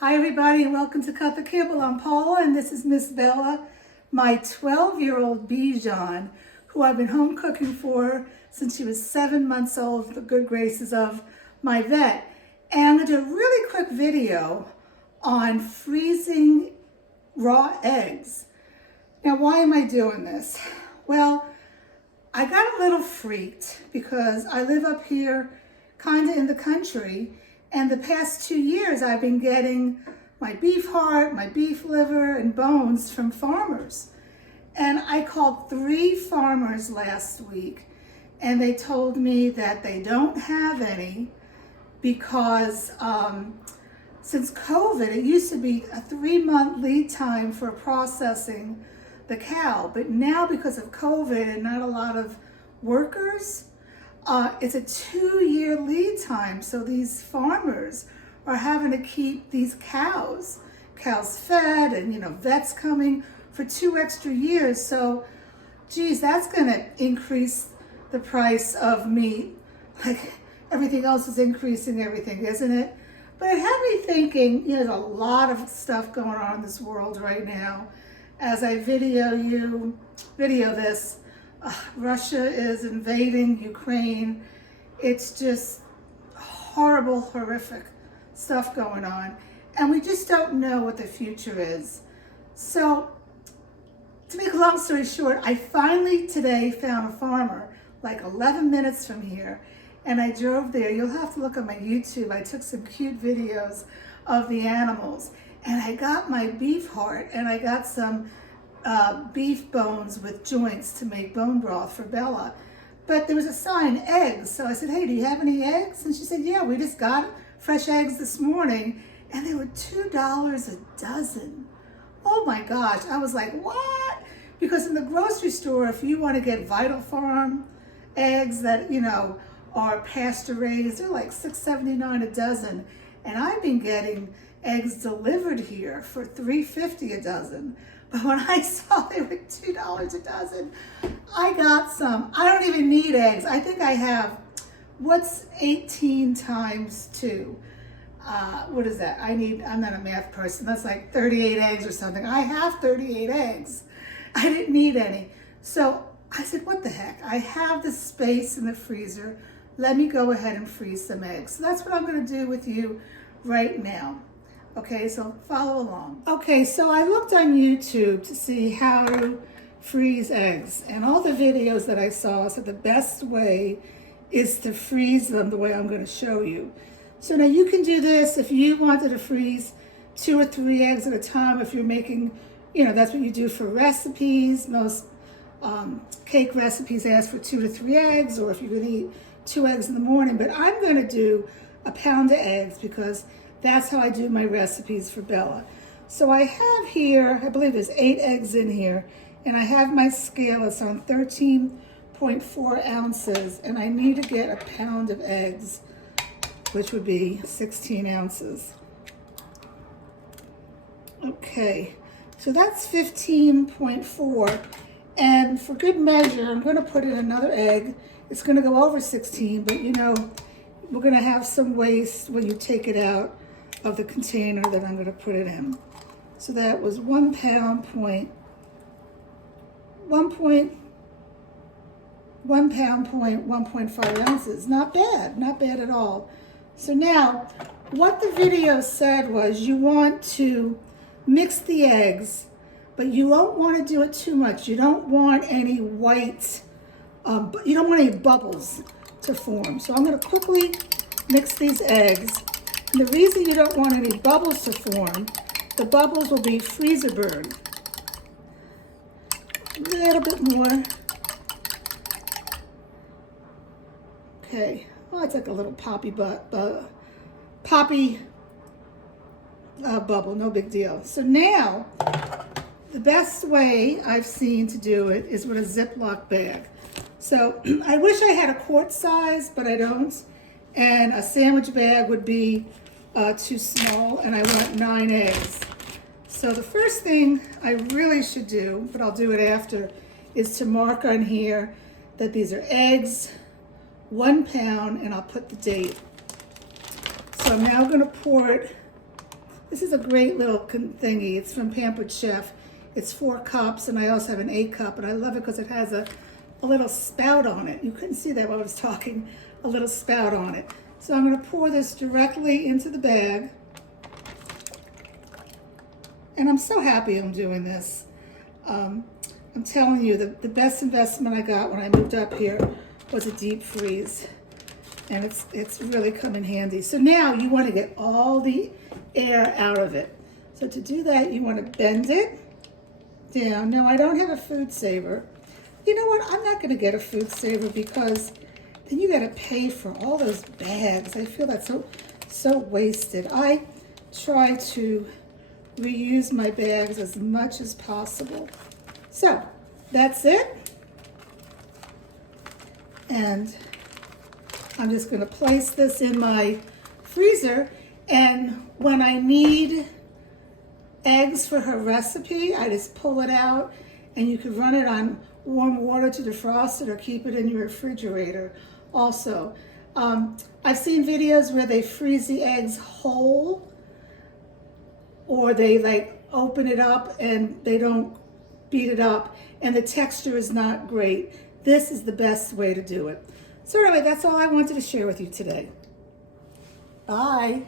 Hi everybody and welcome to Cut the Kibble. I'm Paula and this is Miss Bella, my 12-year-old Bichon, who I've been home cooking for since she was 7 months old for the good graces of my vet. And I'm going to do a really quick video on freezing raw eggs. Now why am I doing this? Well, I got a little freaked because I live up here kind of in the country, and the past 2 years I've been getting my beef heart, my beef liver, and bones from farmers. And I called 3 farmers last week, and they told me that they don't have any because since COVID, it used to be a 3-month lead time for processing the cow. But now because of COVID and not a lot of workers, it's a 2-year lead time. So these farmers are having to keep these cows fed and, vets coming for 2 extra years. So, geez, that's gonna increase the price of meat. Like everything else is increasing everything, isn't it? But it had me thinking, there's a lot of stuff going on in this world right now. As I video this, Russia is invading Ukraine. It's just horrible, horrific stuff going on. And we just don't know what the future is. So, to make a long story short, I finally today found a farmer like 11 minutes from here. And I drove there. You'll have to look on my YouTube. I took some cute videos of the animals. And I got my beef heart and I got some beef bones with joints to make bone broth for Bella. But there was a sign, eggs. So I said, hey, do you have any eggs? And she said, yeah, we just got fresh eggs this morning. And they were $2 a dozen. Oh my gosh. I was like, what? Because in the grocery store, if you want to get Vital Farm eggs that, are pasture raised, they're like $6.79 a dozen. And I've been getting eggs delivered here for $3.50 a dozen. But when I saw they were $2 a dozen, I got some. I don't even need eggs. I think I have, what's 18 times 2? What is that? I'm not a math person. That's like 38 eggs or something. I have 38 eggs. I didn't need any. So I said, what the heck? I have the space in the freezer. Let me go ahead and freeze some eggs. So that's what I'm going to do with you right now. Okay, so follow along. Okay, so I looked on YouTube to see how to freeze eggs, and all the videos that I saw said the best way is to freeze them the way I'm going to show you. So now you can do this if you wanted to freeze 2 or 3 eggs at a time. If you're making, that's what you do for recipes. Most cake recipes ask for 2 to 3 eggs, or if you're going to eat 2 eggs in the morning. But I'm going to do a pound of eggs because that's how I do my recipes for Bella. So I have here, I believe there's 8 eggs in here, and I have my scale. It's on 13.4 ounces, and I need to get a pound of eggs, which would be 16 ounces. Okay, so that's 15.4, and for good measure, I'm going to put in another egg. It's going to go over 16, but we're going to have some waste when you take it out of the container that I'm going to put it in. So that was 1 pound point 1.5 ounces. Not bad at all. So now, what the video said was you want to mix the eggs, but you don't want to do it too much. You don't want any white, you don't want any bubbles to form. So I'm going to quickly mix these eggs. And the reason you don't want any bubbles to form, the bubbles will be freezer burned. A little bit more. Okay, well, it's like a little poppy bubble, no big deal. So now, the best way I've seen to do it is with a Ziploc bag. So I wish I had a quart size, but I don't. And a sandwich bag would be too small, and I want 9 eggs. So the first thing I really should do, but I'll do it after, is to mark on here that these are eggs, 1 pound, and I'll put the date. So I'm now going to pour it This is a great little thingy. It's from Pampered Chef. It's 4 cups, and I also have an 8 cup, and I love it because it has a little spout on it. You couldn't see that while I was talking, a little spout on it. So I'm gonna pour this directly into the bag. And I'm so happy I'm doing this. I'm telling you, the best investment I got when I moved up here was a deep freeze. And it's really come in handy. So now you want to get all the air out of it. So to do that, you want to bend it down. No, I don't have a food saver. You know what? I'm not going to get a food saver because then you got to pay for all those bags. I feel that's so wasted. I try to reuse my bags as much as possible. So that's it. And I'm just going to place this in my freezer, and when I need eggs for her recipe, I just pull it out, and you can run it on warm water to defrost it or keep it in your refrigerator also. I've seen videos where they freeze the eggs whole, or they like open it up and they don't beat it up, and the texture is not great. This is the best way to do it. So anyway, that's all I wanted to share with you today. Bye.